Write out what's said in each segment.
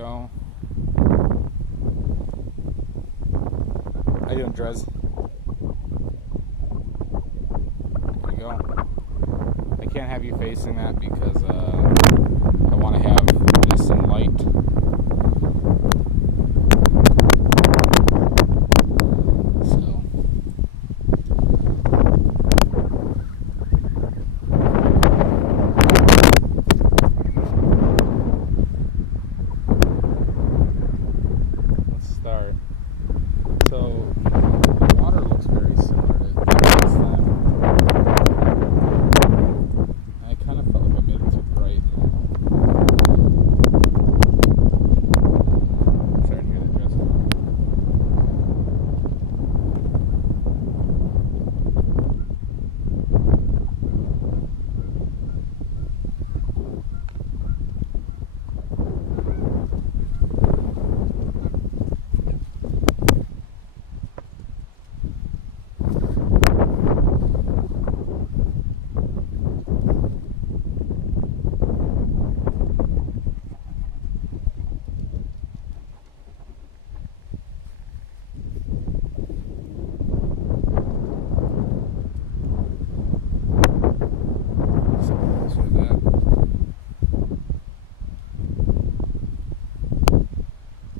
go. How you doing, Drez? There you go. I can't have you facing that because I want to have this in light.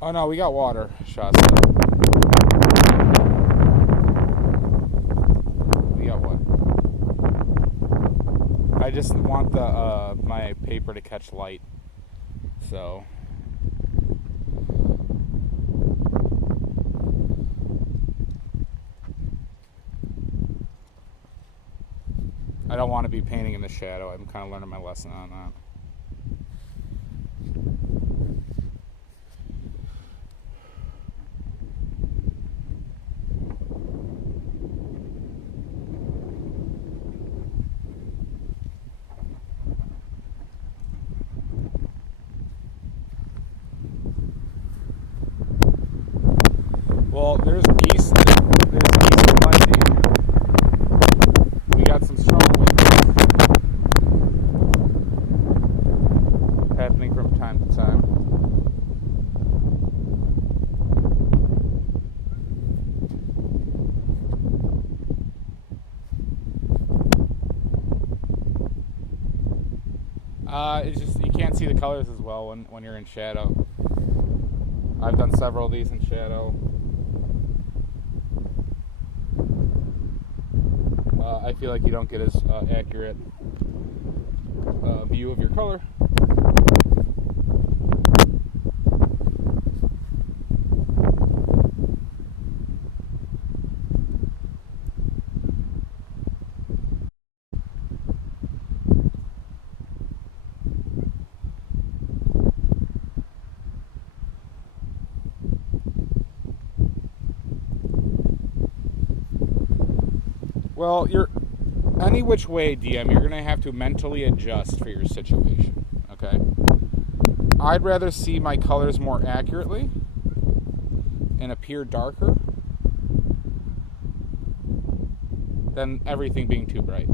Oh no, we got water shots though. We got what? I just want the my paper to catch light. So I don't want to be painting in the shadow. I'm kind of learning my lesson on that. Well, there's geese plenty. We got some strong winds happening from time to time. It's just you can't see the colors as well when you're in shadow. I've done several of these in shadow. I feel like you don't get as accurate view of your color. Well, any which way, DM, you're going to have to mentally adjust for your situation, okay? I'd rather see my colors more accurately and appear darker than everything being too bright.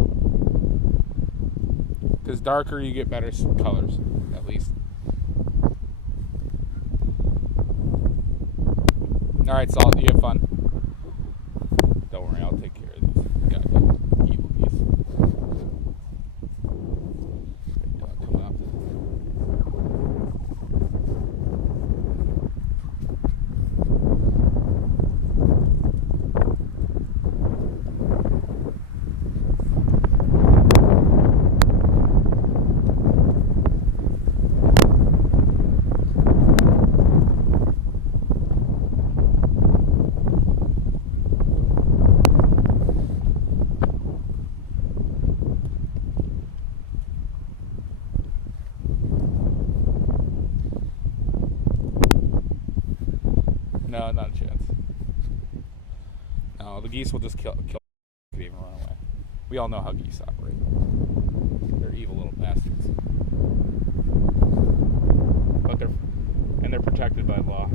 Because darker, you get better colors, at least. Alright, Salt, you have fun. Don't worry, I'll take care of these. Goddamn evil geese. Big dog coming up. No, not a chance. No, the geese will just kill could even run away. We all know how geese operate. They're evil little bastards. But they're protected by law.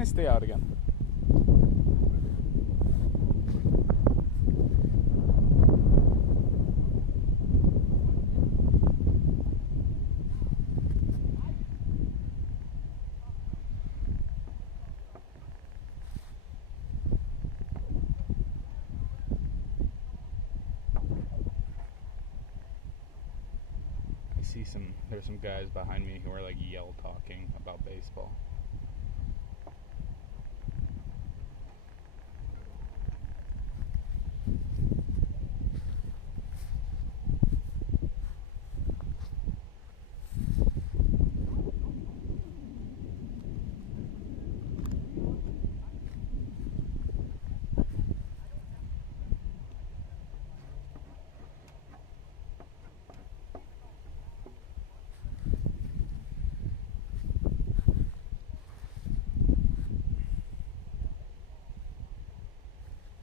I stay out again? There's some guys behind me who are like yell talking about baseball.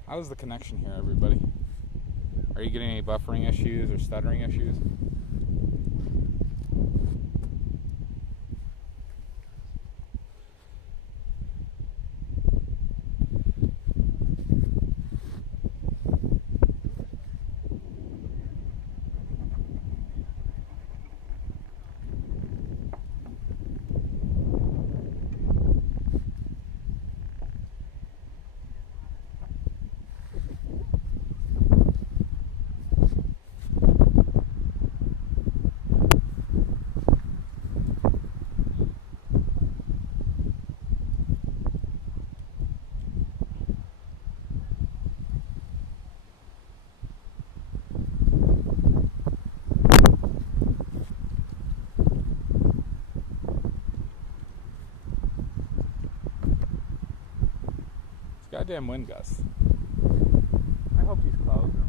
How's the connection here, everybody? Are you getting any buffering issues or stuttering issues? Goddamn wind gusts. I hope these clouds are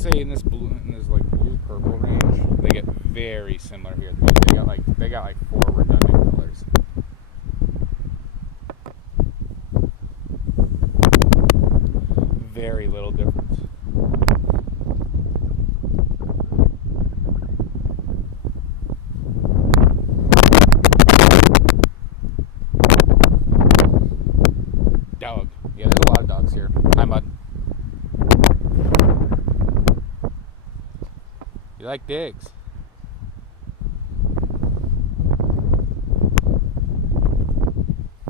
say in this like blue purple range, they get very similar here. They got like 4 redundant colors. Very little difference. Dog. Yeah, there's a lot of dogs here. Hi, Mud. You like digs?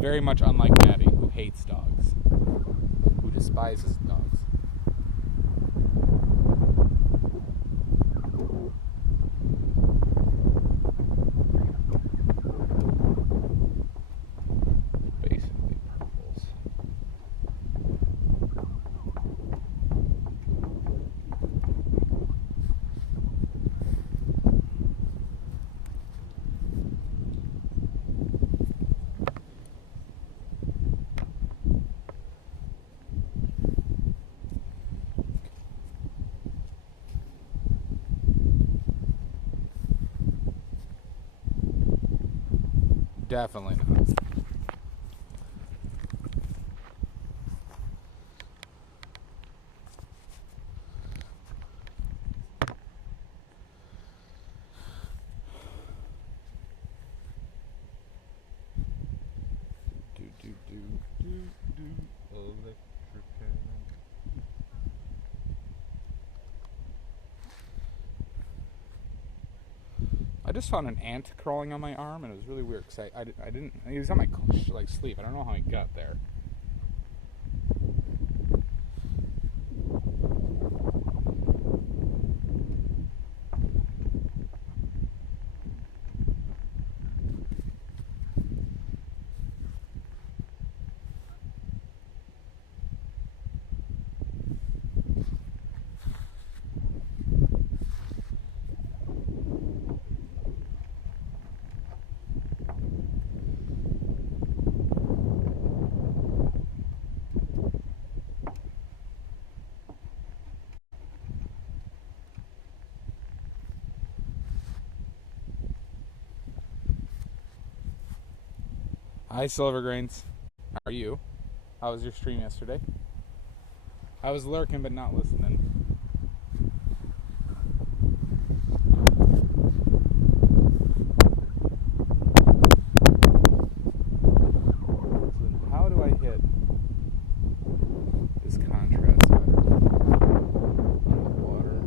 Very much unlike Maddie, who hates dogs, who despises dogs. Basically purples. Definitely not. Electric cat. I just found an ant crawling on my arm, and it was really weird because I didn't. He was on my sleeve. I don't know how he got there. Hi, Silvergrains. How are you? How was your stream yesterday? I was lurking but not listening. So how do I hit this contrast better? Water.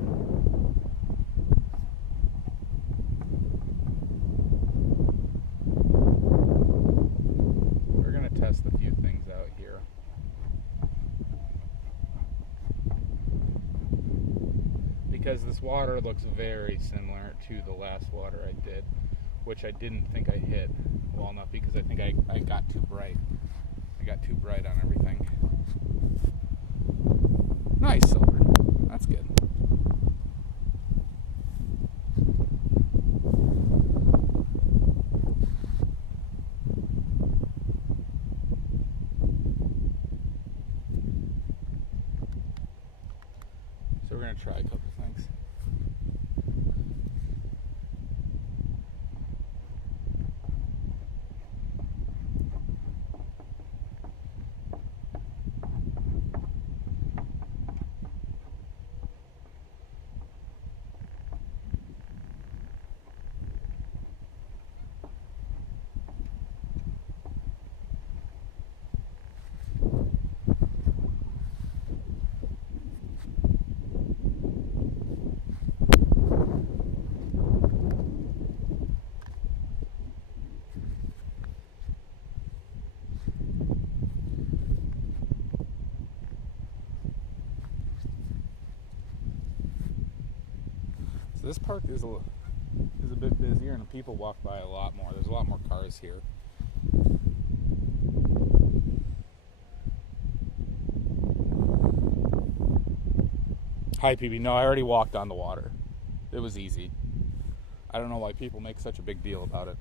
We're going to test a few things out here. Because this water looks very similar to the last water I did, which I didn't think I hit well enough because I think I got too bright. I got too bright on everything. Nice, Silver. That's good. So we're going to try a couple things. So this park is a bit busier and people walk by a lot more. There's a lot more cars here. Hi, PB. No, I already walked on the water. It was easy. I don't know why people make such a big deal about it.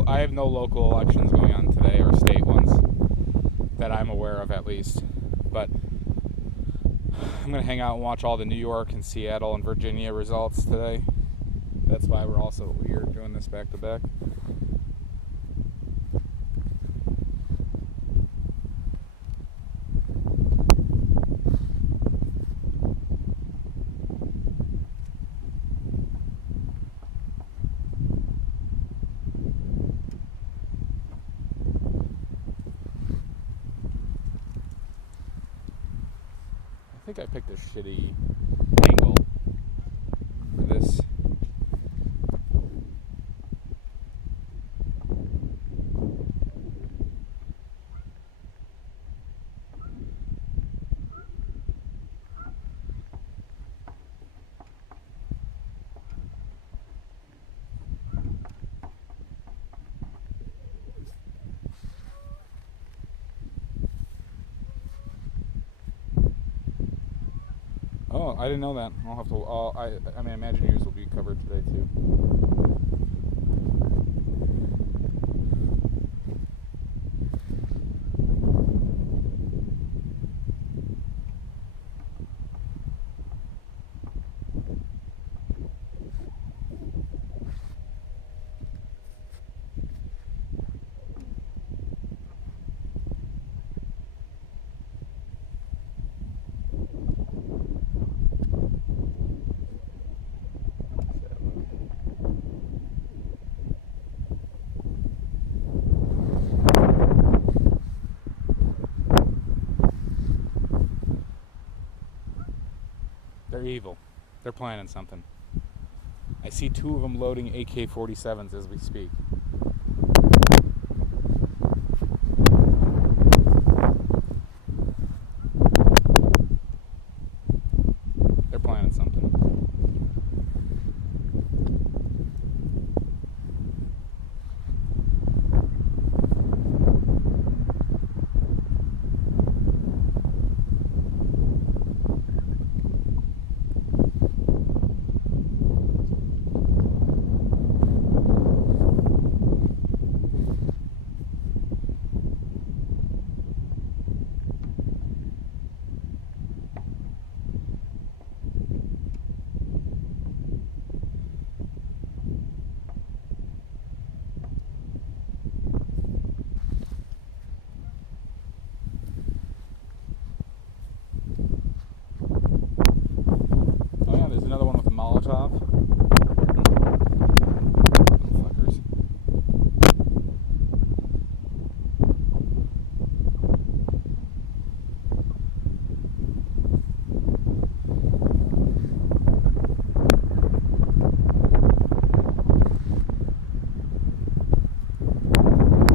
I have no local elections going on today, or state ones that I'm aware of at least. But I'm gonna hang out and watch all the New York and Seattle and Virginia results today. That's why we're also here doing this back to back. I think I picked a shitty angle for this. Oh, I didn't know that. I'll have to. I mean, I imagine yours will be covered today too. evil. They're planning something. I see 2 of them loading AK-47s as we speak. They're planning something. Another one with a Molotov. Little fuckers.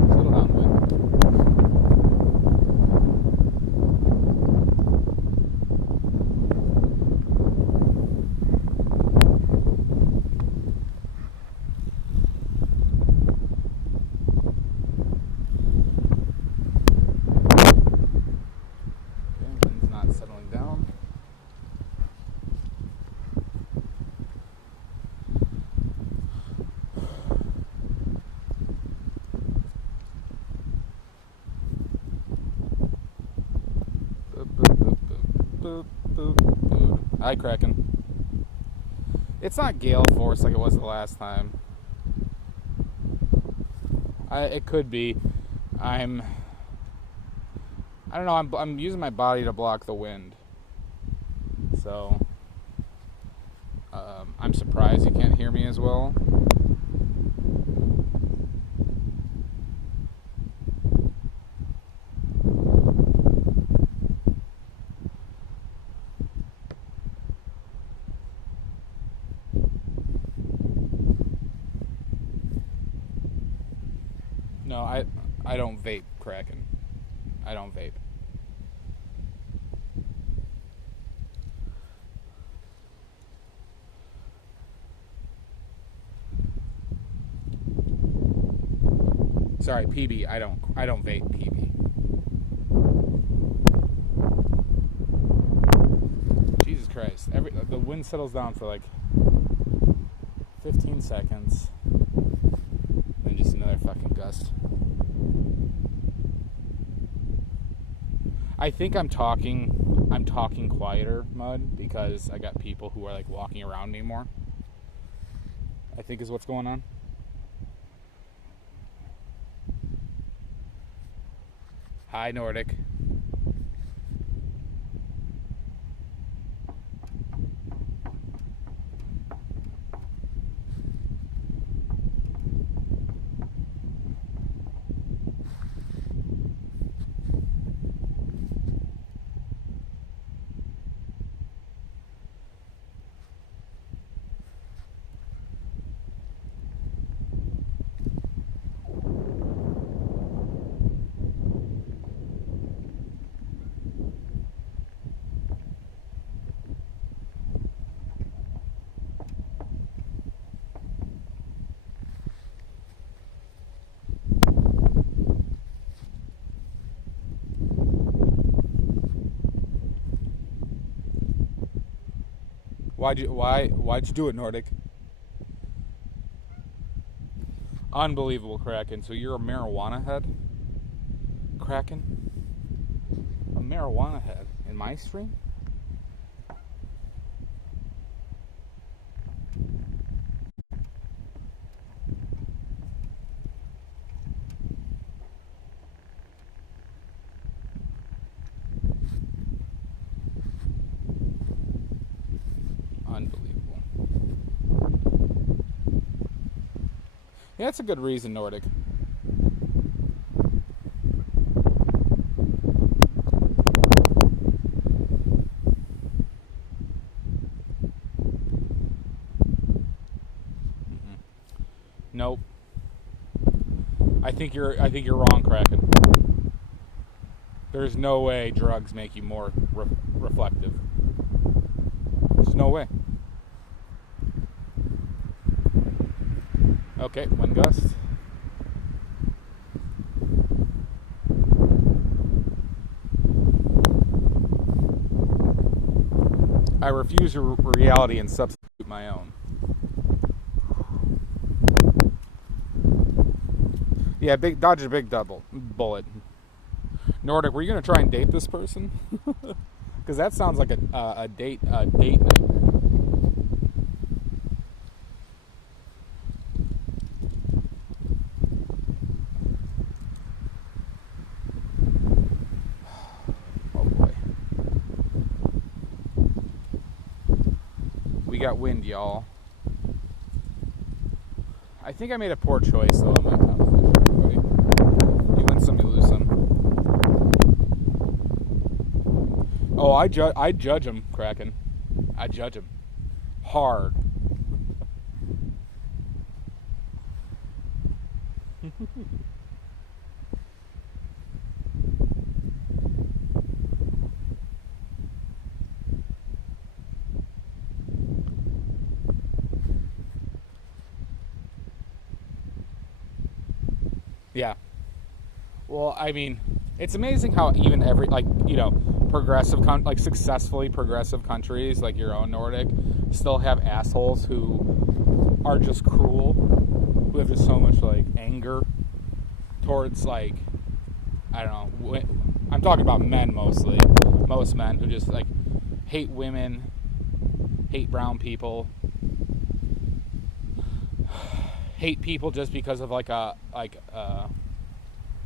Settle down, Win. Settling down. Hi, Kraken. It's not gale force like it was the last time. It could be. I don't know. I'm using my body to block the wind, so I'm surprised you can't hear me as well. No, I don't vape, Kraken. I don't vape. Sorry, PB. I don't vape PB. Jesus Christ! The wind settles down for like 15 seconds, then just another fucking gust. I think I'm talking quieter, Mud, because I got people who are like walking around me more. I think is what's going on. Hi, Nordic. Why'd you do it, Nordic? Unbelievable, Kraken. So you're a marijuana head? Kraken? A marijuana head in my stream? Unbelievable. Yeah, that's a good reason, Nordic. I think you're wrong, Kraken. There's no way drugs make you more reflective. There's no way. Okay, wind gust. I refuse reality and substitute my own. Yeah, dodge a big bullet. Nordic, were you gonna try and date this person? Because that sounds like a date nightmare. Oh boy, we got wind, y'all. I think I made a poor choice though in my composition. Everybody, you win some, you lose some. Oh, I judge him, Kraken. I judge him hard. Yeah. Well, I mean, it's amazing how even every, like, you know, successfully progressive countries like your own Nordic still have assholes who are just cruel, who have just so much like anger towards, like, I don't know, I'm talking about men mostly, most men who just like hate women, hate brown people, hate people just because of like a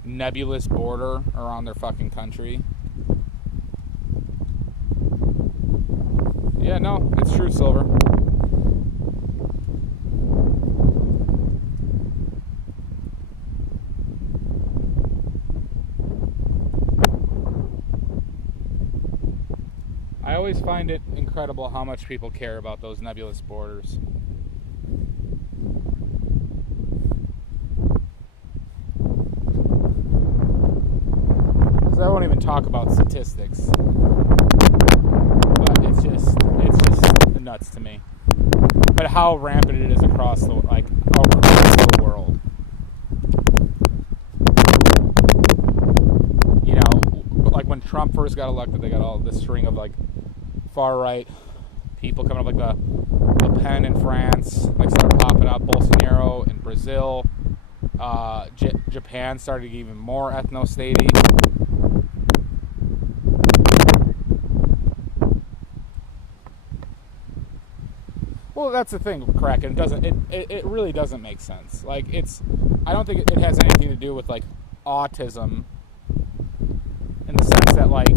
nebulous border around their fucking country. Yeah, no, it's true, Silver. I always find it incredible how much people care about those nebulous borders. So I won't even talk about statistics. But it's just nuts to me. But how rampant it is across the world. You know, like when Trump first got elected, they got all this string of like far right people coming up, like the Le Pen in France, like started popping up, Bolsonaro in Brazil, Japan started to get even more ethno-statey. Well, that's the thing, Kraken. It really doesn't make sense. Like, I don't think it has anything to do with like autism, in the sense that like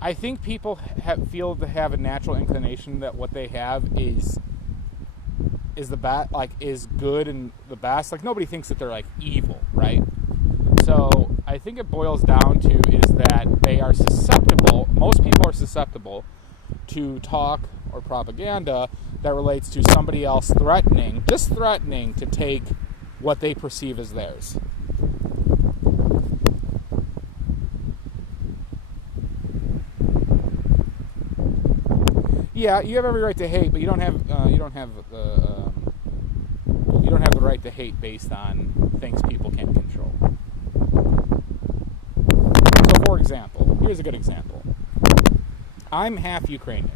I think people feel to have a natural inclination that what they have is good and the best. Like, nobody thinks that they're like evil, right? So I think it boils down to is that they are susceptible. Most people are susceptible to talk or propaganda that relates to somebody else threatening to take what they perceive as theirs. Yeah, you have every right to hate, but you don't have the right to hate based on things people can't control. So, for example, here's a good example. I'm half Ukrainian.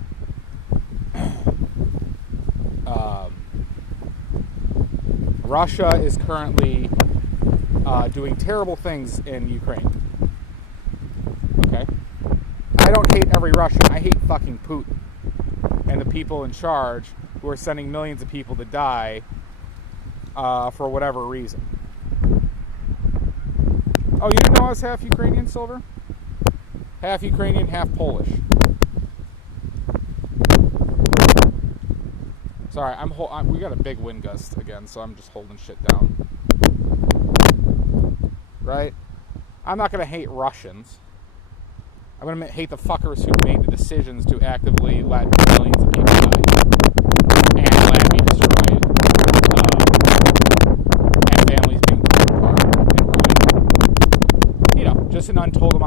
Russia is currently doing terrible things in Ukraine. Okay? I don't hate every Russian. I hate fucking Putin and the people in charge who are sending millions of people to die for whatever reason. Oh, you didn't know I was half Ukrainian, Silver? Half Ukrainian, half Polish. Sorry, we got a big wind gust again, so I'm just holding shit down. Right? I'm not going to hate Russians. I'm going to hate the fuckers who made the decisions to actively let millions of people die and land be destroyed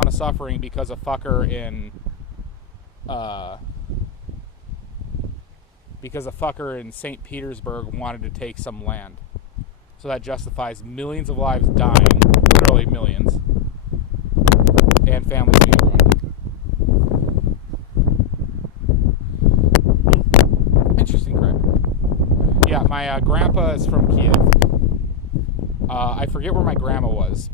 ton of suffering because a fucker in St. Petersburg wanted to take some land. So that justifies millions of lives dying, literally millions, and families being ruined. Interesting crime. Yeah, my grandpa is from Kiev. I forget where my grandma was,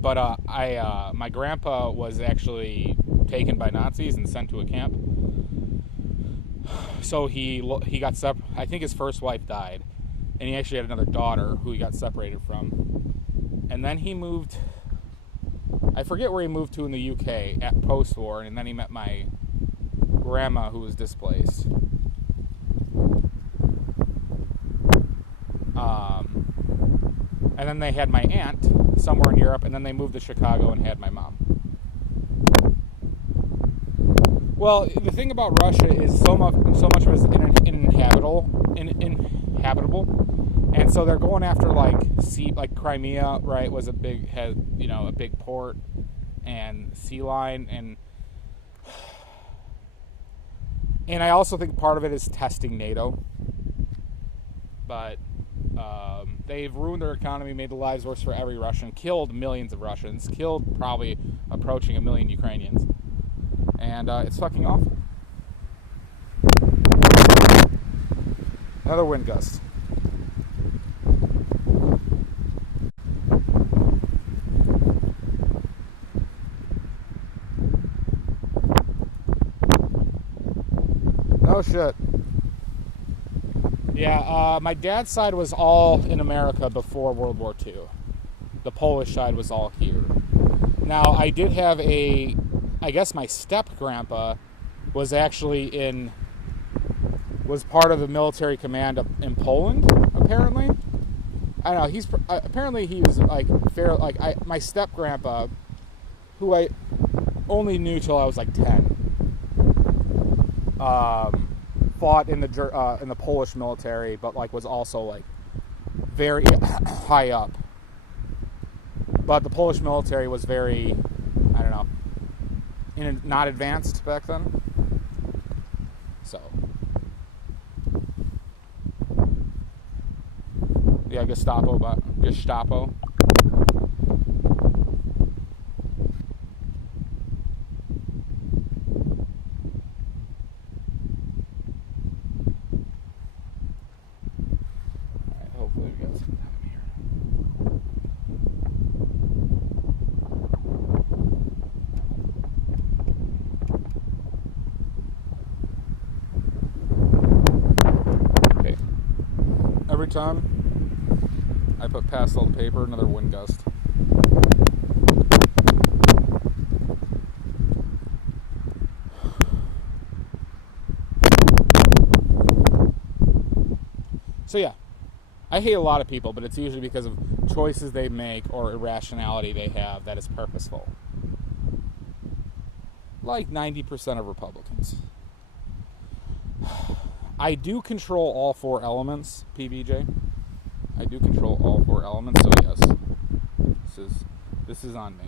but my grandpa was actually taken by Nazis and sent to a camp. So he got I think his first wife died, and he actually had another daughter who he got separated from. And then he moved, I forget where he moved to in the UK at post-war, and then he met my grandma who was displaced. And then they had my aunt somewhere in Europe, and then they moved to Chicago and had my mom. Well, the thing about Russia is so much of it is uninhabitable, and so they're going after like Crimea, right? Was a big port and sea line, and I also think part of it is testing NATO, but they've ruined their economy, made the lives worse for every Russian, killed millions of Russians, killed probably approaching 1 million Ukrainians. And it's fucking awful. Another wind gust. No shit. Yeah, my dad's side was all in America before World War II. The Polish side was all here. Now, I did have I guess my step-grandpa was actually was part of the military command in Poland, apparently. I don't know, apparently he was, my step-grandpa, who I only knew till I was, 10, fought in the Polish military, but, was also, very high up. But the Polish military was very, I don't know, not advanced back then. So, yeah, Gestapo. Alright, hopefully we got some time here. Every time I put pastel to paper, another wind gust. So yeah, I hate a lot of people, but it's usually because of choices they make or irrationality they have that is purposeful. Like 90% of Republicans. I do control all 4 elements, PBJ. I do control all 4 elements, so yes. This is on me.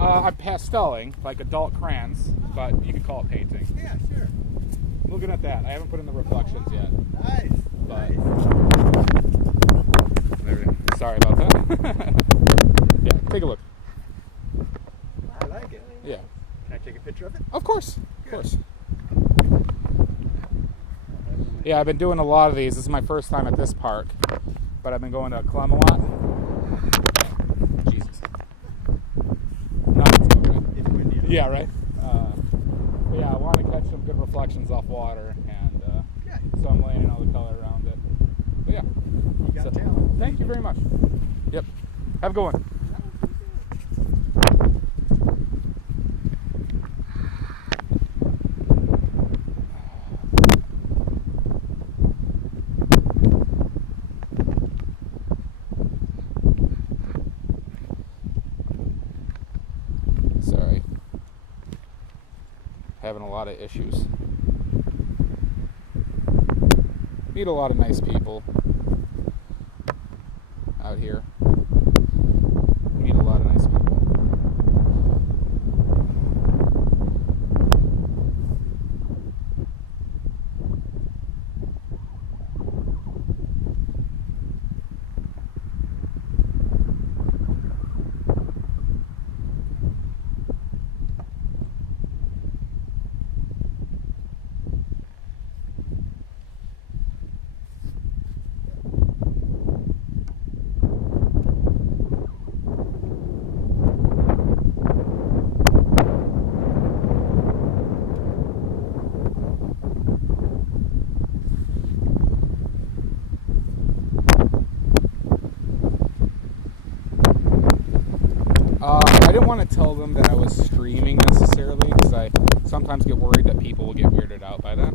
I'm pasteling, like adult crayons, but you could call it painting. Yeah, sure. Looking at that, I haven't put in the reflections yet. Nice. But Nice. Sorry about that. Yeah, take a look. I like it. Yeah. Can I take a picture of it? Of course. Of Good. course. Yeah, I've been doing a lot of these. This is my first time at this park, but I've been going to Clem a lot. Jesus. No, it's okay. It's windy. Yeah, right? But yeah, I want to catch some good reflections off water, and so I'm laying all the color around it. Yeah. You got talent. Thank you very much. Yep. Have a good one. Sorry. Having a lot of issues. Meet a lot of nice people out here. Meet a lot of nice people. I didn't want to tell them that I was streaming necessarily because I sometimes get worried that people will get weirded out by that.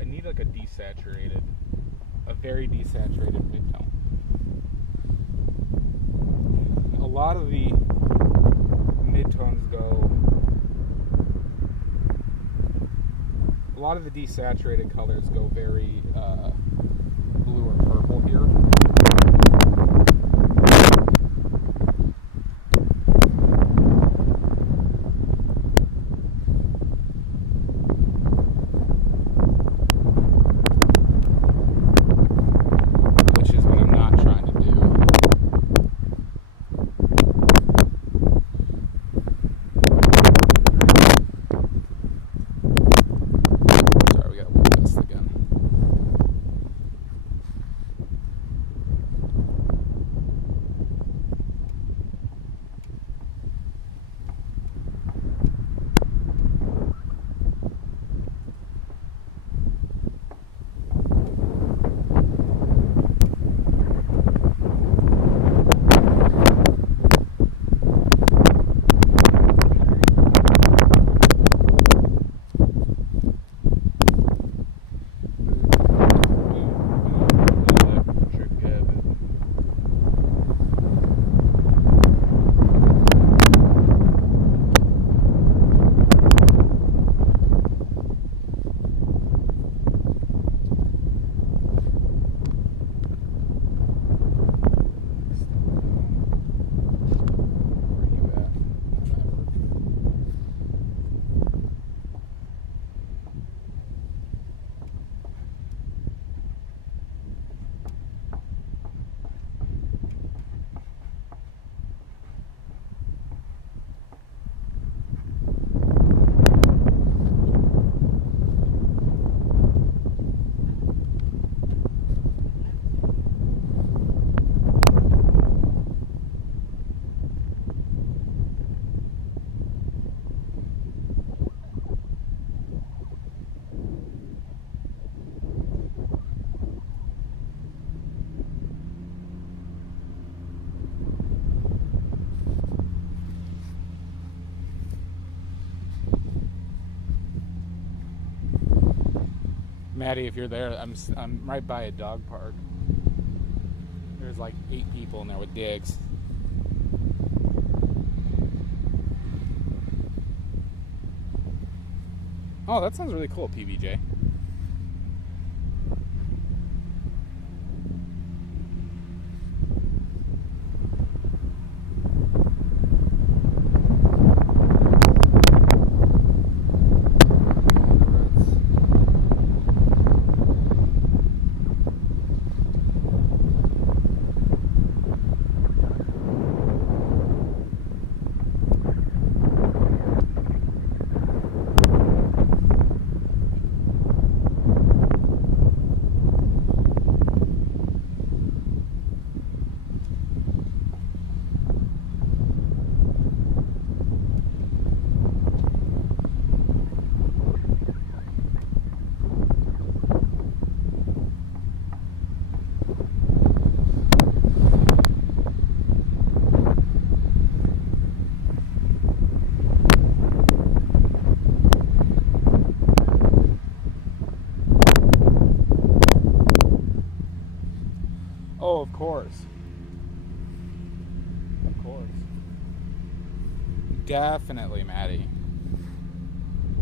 I need like a desaturated, a very desaturated midtone. A lot of the midtones go, a lot of the desaturated colors go very blue or purple here. Maddie, if you're there, I'm right by a dog park. There's like 8 people in there with digs. Oh, that sounds really cool, PBJ. Definitely, Maddie.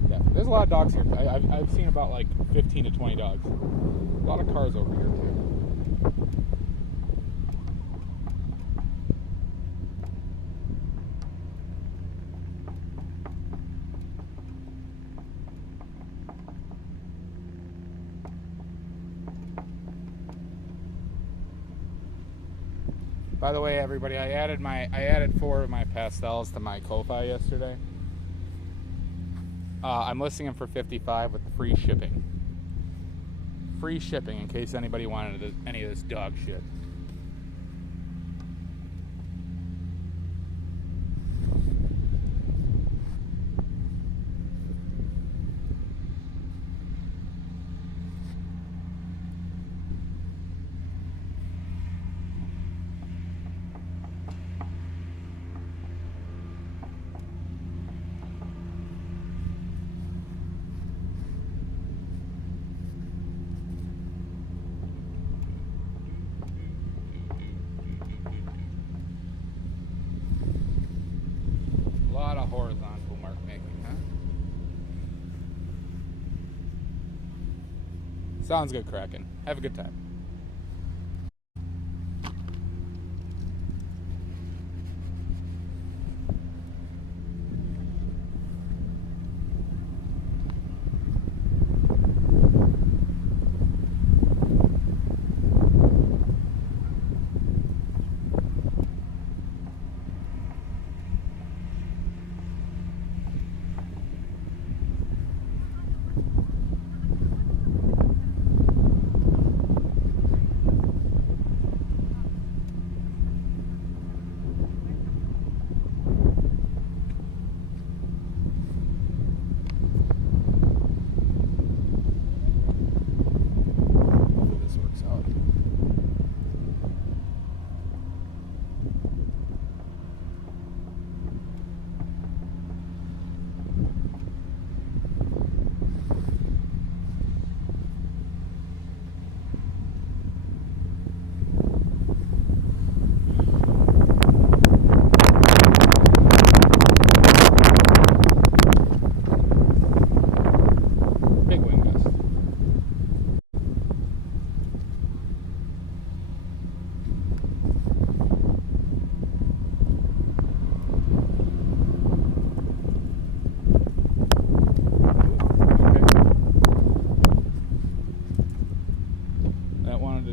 Definitely. There's a lot of dogs here. I've seen about like 15 to 20 dogs. A lot of cars over here too. By the way, everybody, I added 4 of my pastels to my Ko-Fi yesterday. I'm listing them for $55 with free shipping. Free shipping in case anybody wanted any of this dog shit. A lot of horizontal mark making, huh? Sounds good, Kraken. Have a good time.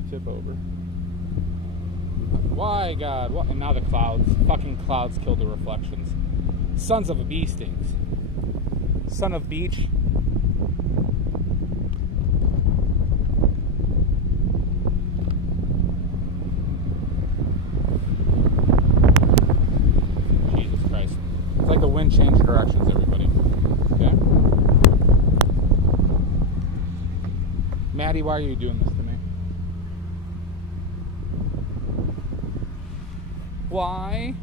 Tip over. Why, God? What? And now the clouds. Fucking clouds killed the reflections. Sons of a bee stings. Son of beach. Jesus Christ. It's like the wind changed directions, everybody. Okay? Maddie, why are you doing this to me? Why?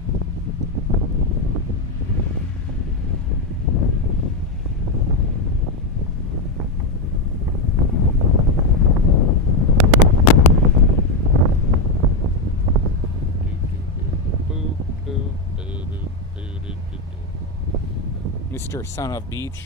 Mr. Son of Beach.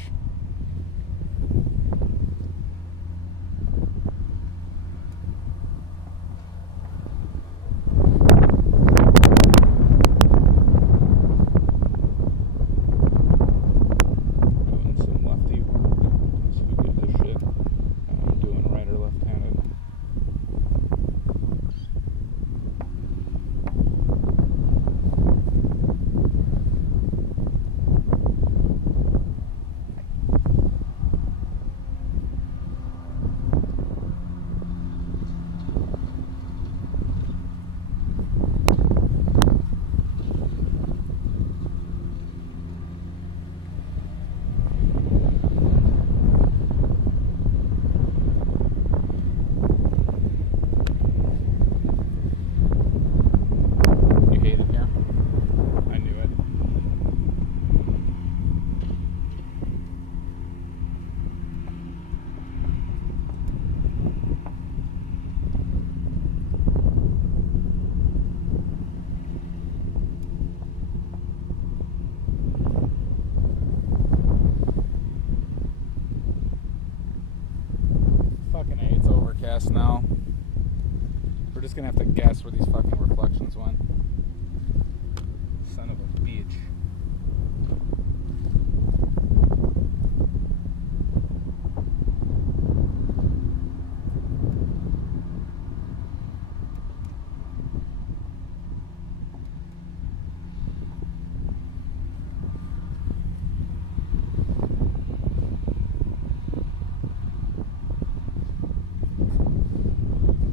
guess now. We're just gonna have to guess where these fucking reflections went. Son of a bitch.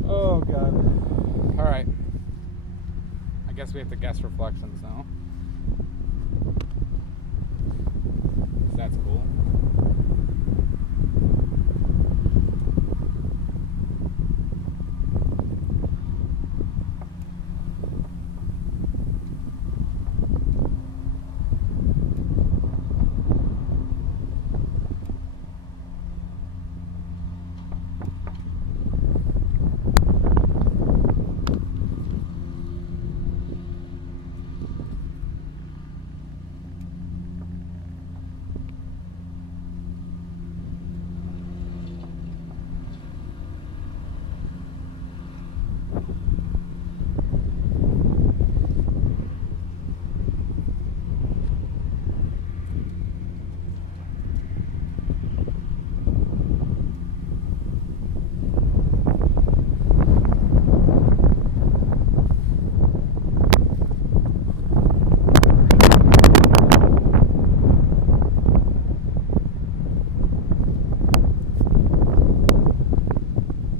Oh god. Alright. I guess we have to guess reflections now. That's cool.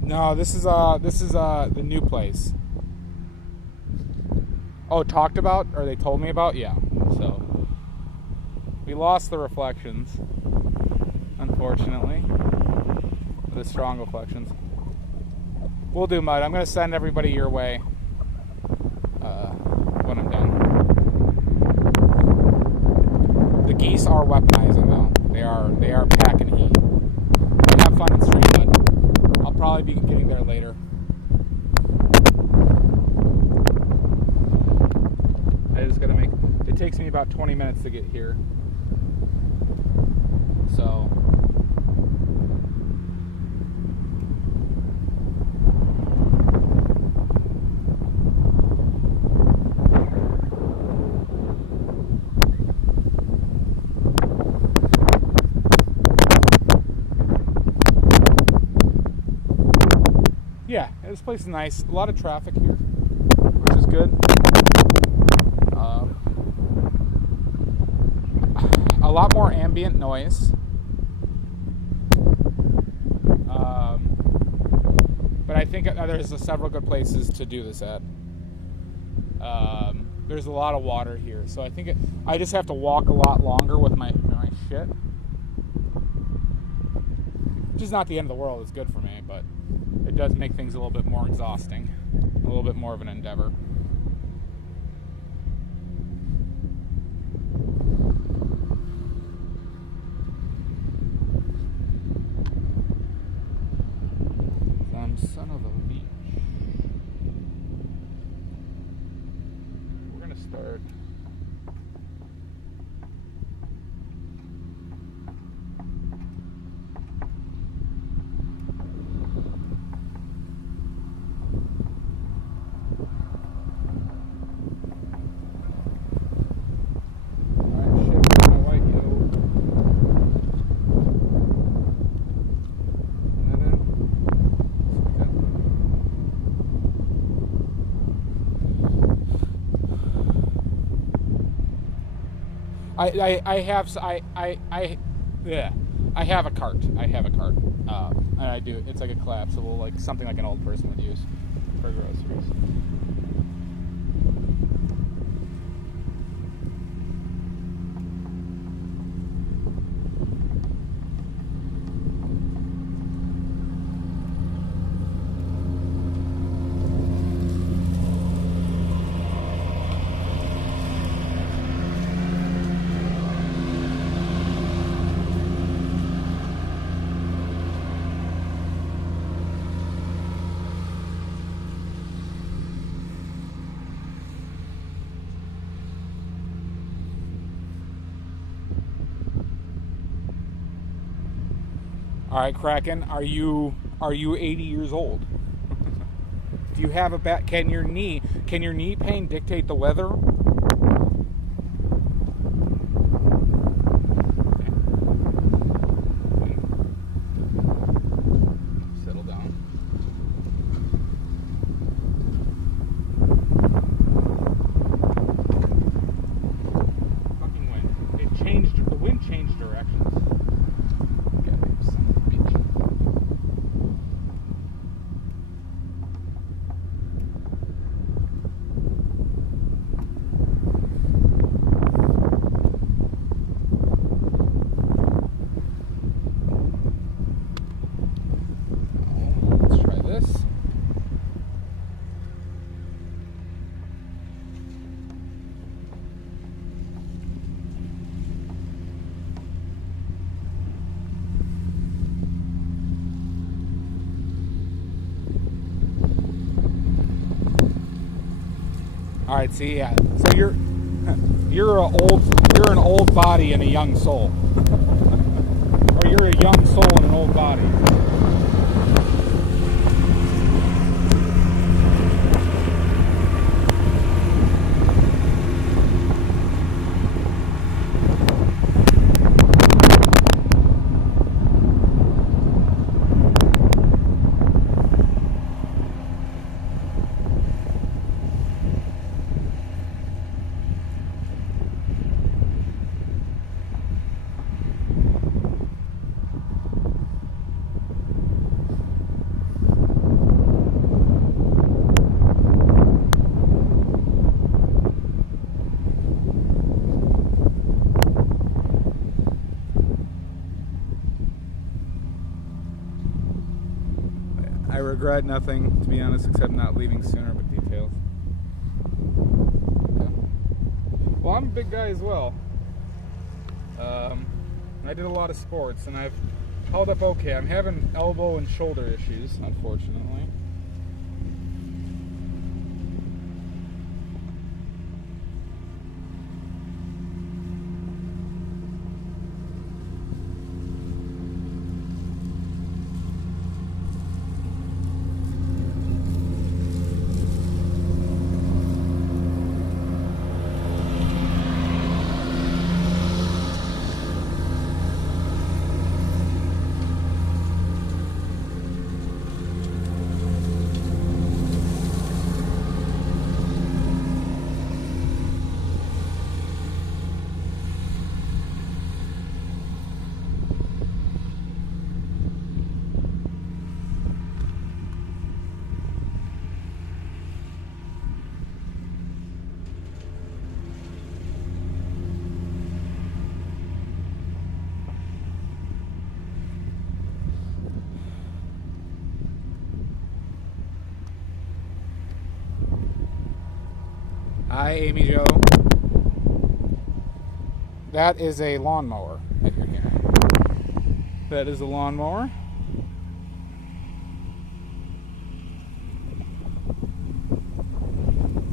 No, this is the new place. Oh, talked about, or they told me about? Yeah. So we lost the reflections, unfortunately. The strong reflections. We'll do, Mud. I'm gonna send everybody your way when I'm done. The geese are weaponizing though. They are packing heat. Have fun in stream, Mud. I'll probably be getting there later. I just gotta make. It takes me about 20 minutes to get here. So. Yeah, this place is nice. A lot of traffic here, which is good. A lot more ambient noise. But I think there's several good places to do this at. There's a lot of water here, so I think I just have to walk a lot longer with my shit. Which is not the end of the world. It's good for me, but it does make things a little bit more exhausting, a little bit more of an endeavor. Some son of a beach. We're gonna start. I have a cart. And I do. It's like a collapsible, like something like an old person would use for groceries. All right, Kraken, are you 80 years old? Do you have a back? Can your knee pain dictate the weather? Settle down. Fucking wind. The wind changed directions. Goddamn son of a bitch. Let's try this. All right, see, yeah. So you're an old body and a young soul, or you're a young soul and an old body. I regret nothing, to be honest, except not leaving sooner, but details. Okay. Well, I'm a big guy as well. I did a lot of sports, and I've held up okay. I'm having elbow and shoulder issues, unfortunately. Hi, Amy Jo. That is a lawnmower that you're hearing. That is a lawnmower.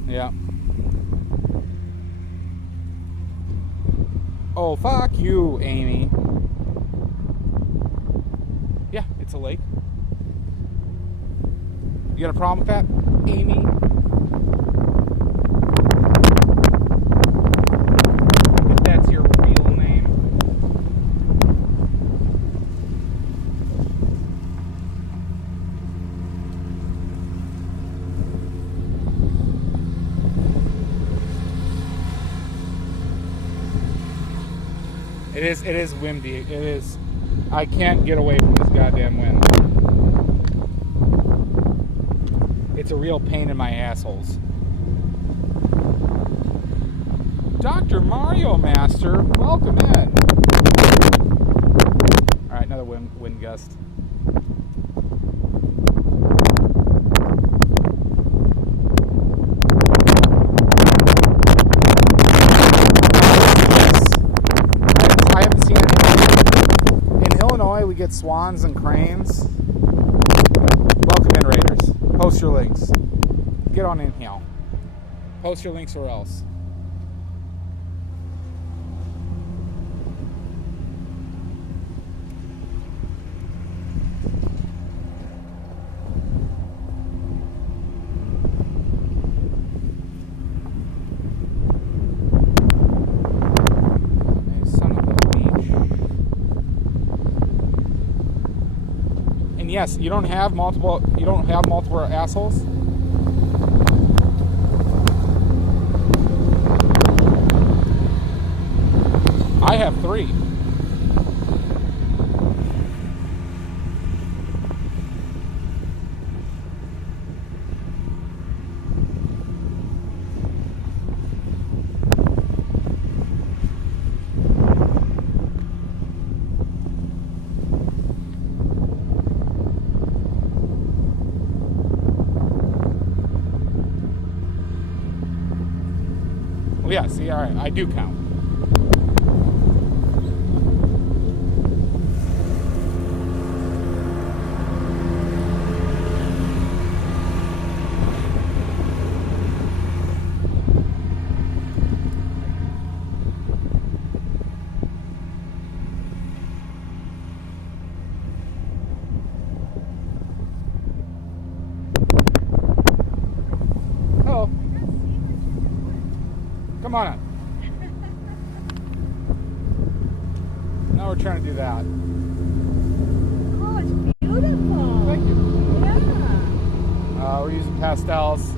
Yeah. Oh, fuck you, Amy. Yeah, it's a lake. You got a problem with that, Amy? If that's your real name. It is windy. It is. I can't get away from this goddamn wind. It's a real pain in my assholes. Dr. Mario Master, welcome in. Alright, another wind gust. I haven't seen any. In Illinois, we get swans and cranes. Welcome in, Raiders. Post your links. Get on in here. Post your links or else. And yes, you don't have multiple assholes. I have 3. Well, yeah, see, all right, I do count. Oh, come on up. Now we're trying to do that. Oh, it's beautiful. Thank you. Yeah. We're using Pastels.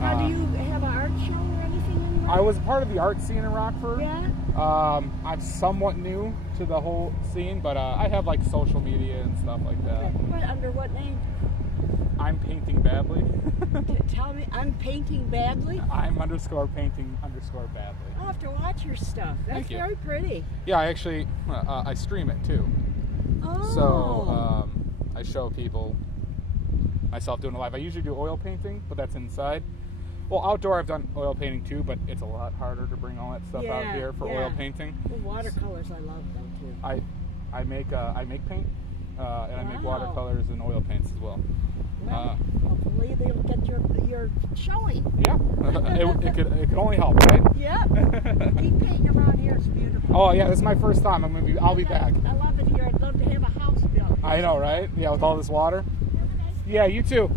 Now, do you have an art show or anything in I was part of the art scene in Rockford. Yeah. I'm somewhat new to the whole scene, but I have like social media and stuff like that. Under what name? I'm painting badly. Tell me, I'm painting badly? I'm _painting badly. I'll have to watch your stuff. That's Thank you. very pretty. Yeah, I actually I stream it too. Oh. So I show people myself doing it live. I usually do oil painting, but that's inside. Well, outdoor I've done oil painting too, but it's a lot harder to bring all that stuff out here for oil painting. Well, watercolors, I love them too. I make paint and I make watercolors and oil paints as well. Well, hopefully they'll get your showing. Yeah, it could only help, right? Yeah. Keep painting around here. It's beautiful. Oh yeah, this is my first time. I'll be back. I love it here. I'd love to have a house built. I know, right? Yeah, with all this water. Yeah, you too.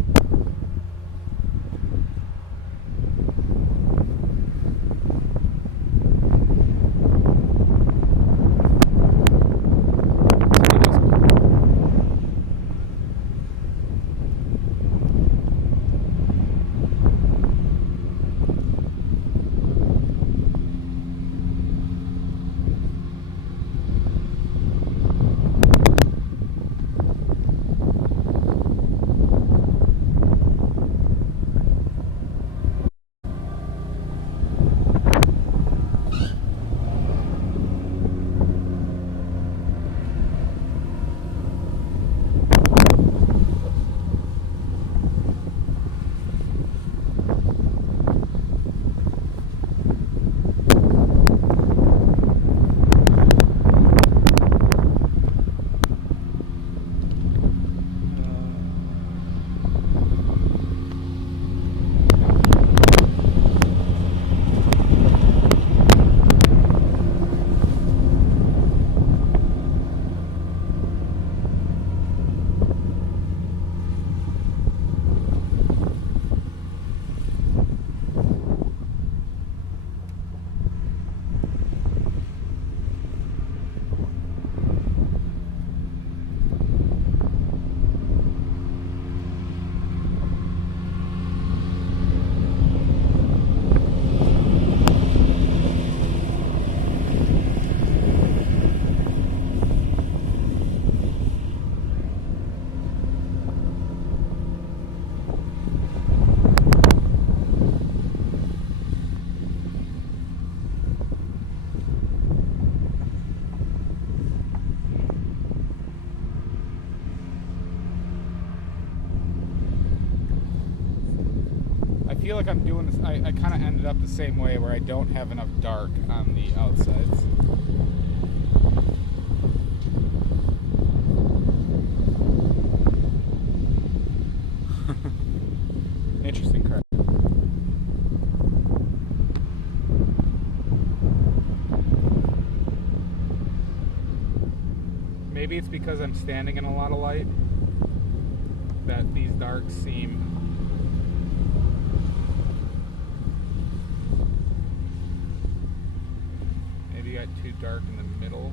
I feel like I'm doing this. I kind of ended up the same way where I don't have enough dark on the outsides. Interesting crap. Maybe it's because I'm standing in a lot of light that these darks seem got too dark in the middle.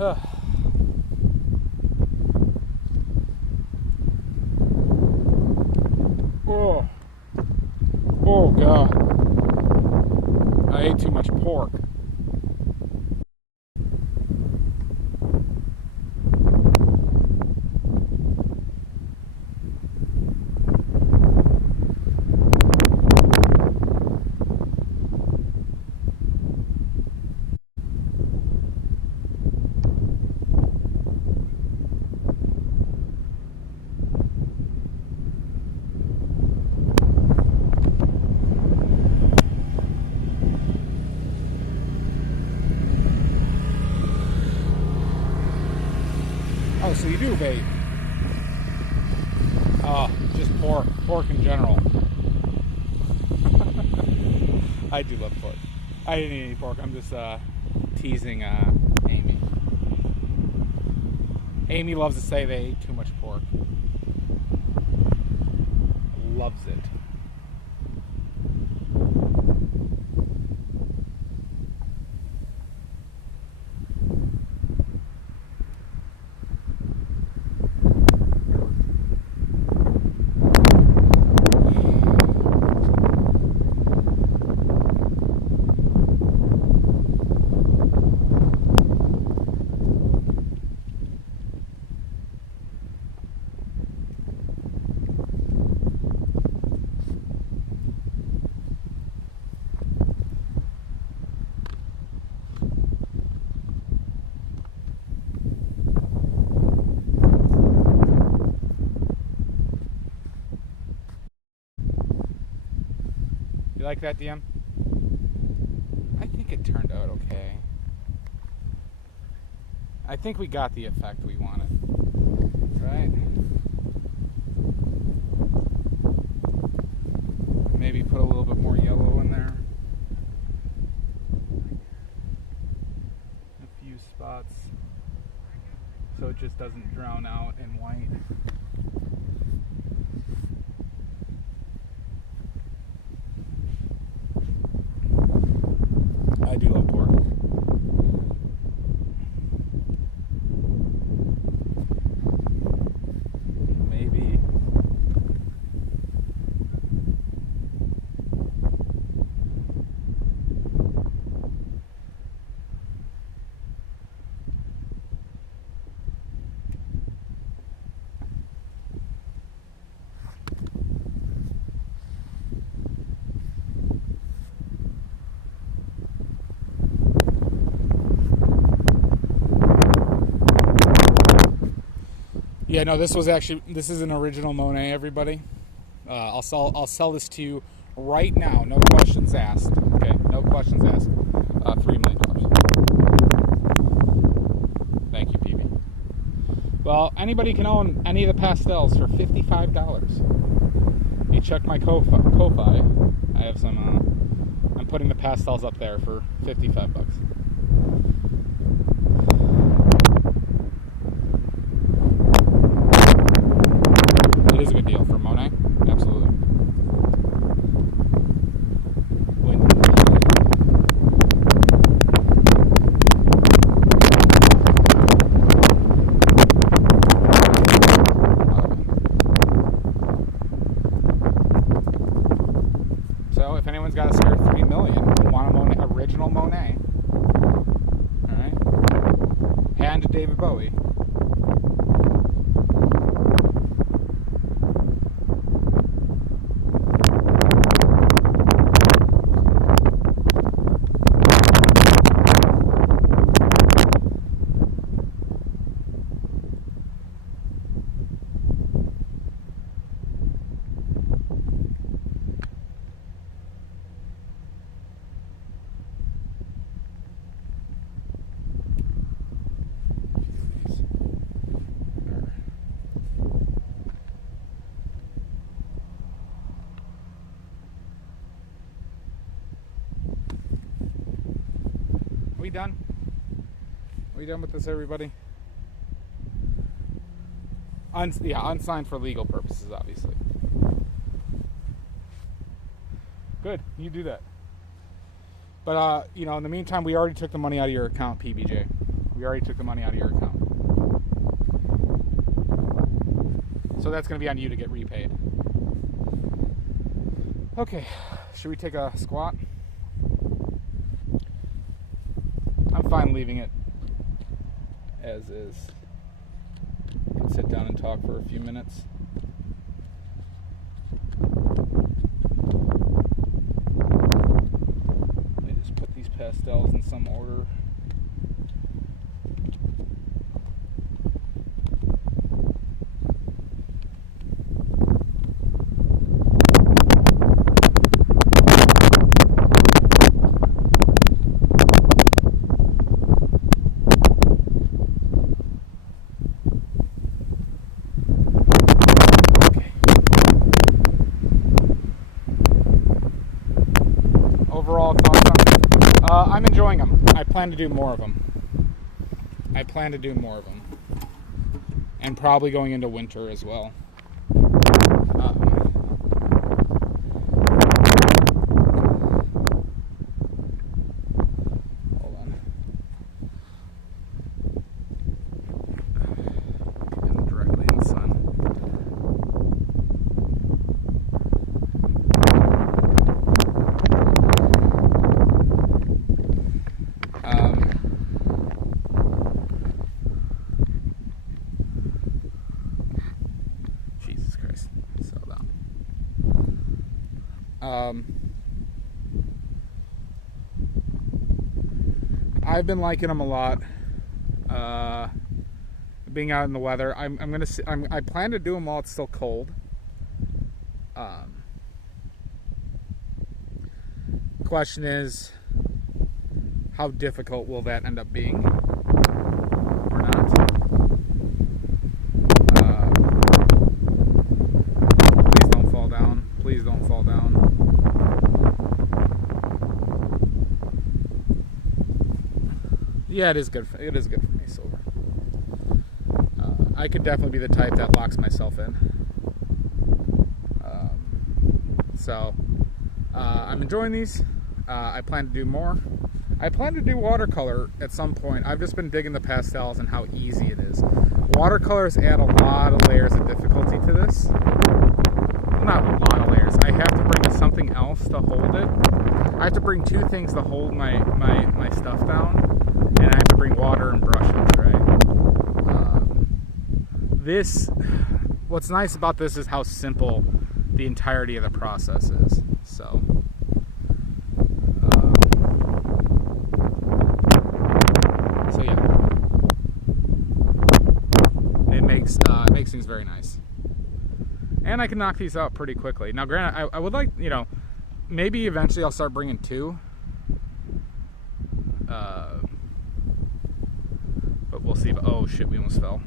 Oh. Oh, God. I ate too much pork. Oh, so you do vape? Oh, just pork. Pork in general. I do love pork. I didn't eat any pork. I'm just teasing Amy. Amy loves to say they ate too much pork. Loves it. You like that, DM? I think it turned out okay. I think we got the effect we wanted. Right? Maybe put a little bit more yellow in there. A few spots. So it just doesn't drown out in white. I do love pork. Maybe. Yeah, no, this is an original Monet, everybody. I'll sell this to you right now, no questions asked. Okay, no questions asked. $3 million. Thank you, PB. Well, anybody can own any of the pastels for $55. You check my Ko-Fi. I have some. I'm putting the pastels up there for $55. It is a good deal for Monet. Absolutely. So if anyone's got a spare $3 million and want a original Monet, all right, hand to David Bowie. We done? We done with this, everybody? Unsigned for legal purposes, obviously. Good, you do that. But in the meantime, we already took the money out of your account, PBJ. We already took the money out of your account. So that's going to be on you to get repaid. Okay, should we take a squat? I'm fine leaving it as is. We can sit down and talk for a few minutes. Let me just put these pastels in some order. Overall thoughts on this? I'm enjoying them. I plan to do more of them. And probably going into winter as well. Hold on. Getting directly in the sun. Jesus Christ. Settle down. I've been liking them a lot. Being out in the weather, I plan to do them while it's still cold. Question is, how difficult will that end up being, or not? Please don't fall down. Please don't fall down. Yeah, it is good. It is good for me, silver. I could definitely be the type that locks myself in. I'm enjoying these. I plan to do more. I plan to do watercolor at some point. I've just been digging the pastels and how easy it is. Watercolors add a lot of layers of difficulty to this. Well, not a lot of layers. I have to bring something else to hold it. I have to bring two things to hold my stuff down. And I have to bring water and brushes, right? What's nice about this is how simple the entirety of the process is. So yeah, it makes things very nice, and I can knock these out pretty quickly. Now, granted, I would like, maybe eventually I'll start bringing two, but we'll see. Oh shit, we almost fell.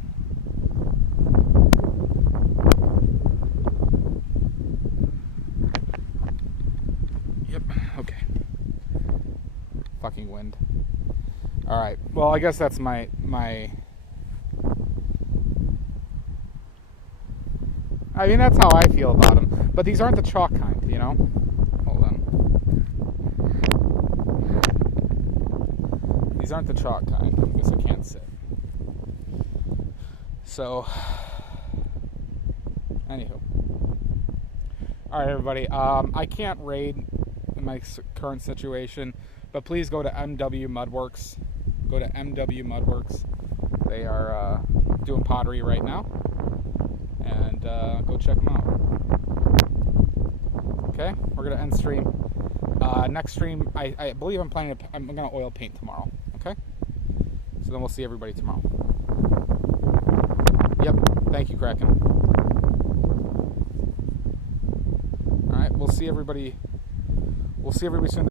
Yep. Okay. Fucking wind. All right. Well, I guess that's my. I mean, that's how I feel about them. But these aren't the chalk kind, Hold on. These aren't the chalk kind. I guess I can't sit. So, anywho. All right, everybody. I can't raid in my current situation, but please go to MW Mudworks. Go to MW Mudworks. They are doing pottery right now, and go check them out. Okay, we're gonna end stream. Next stream, I believe I'm gonna oil paint tomorrow. Okay, so then we'll see everybody tomorrow. Yep. Thank you, Kraken. All right, we'll see everybody. We'll see everybody soon.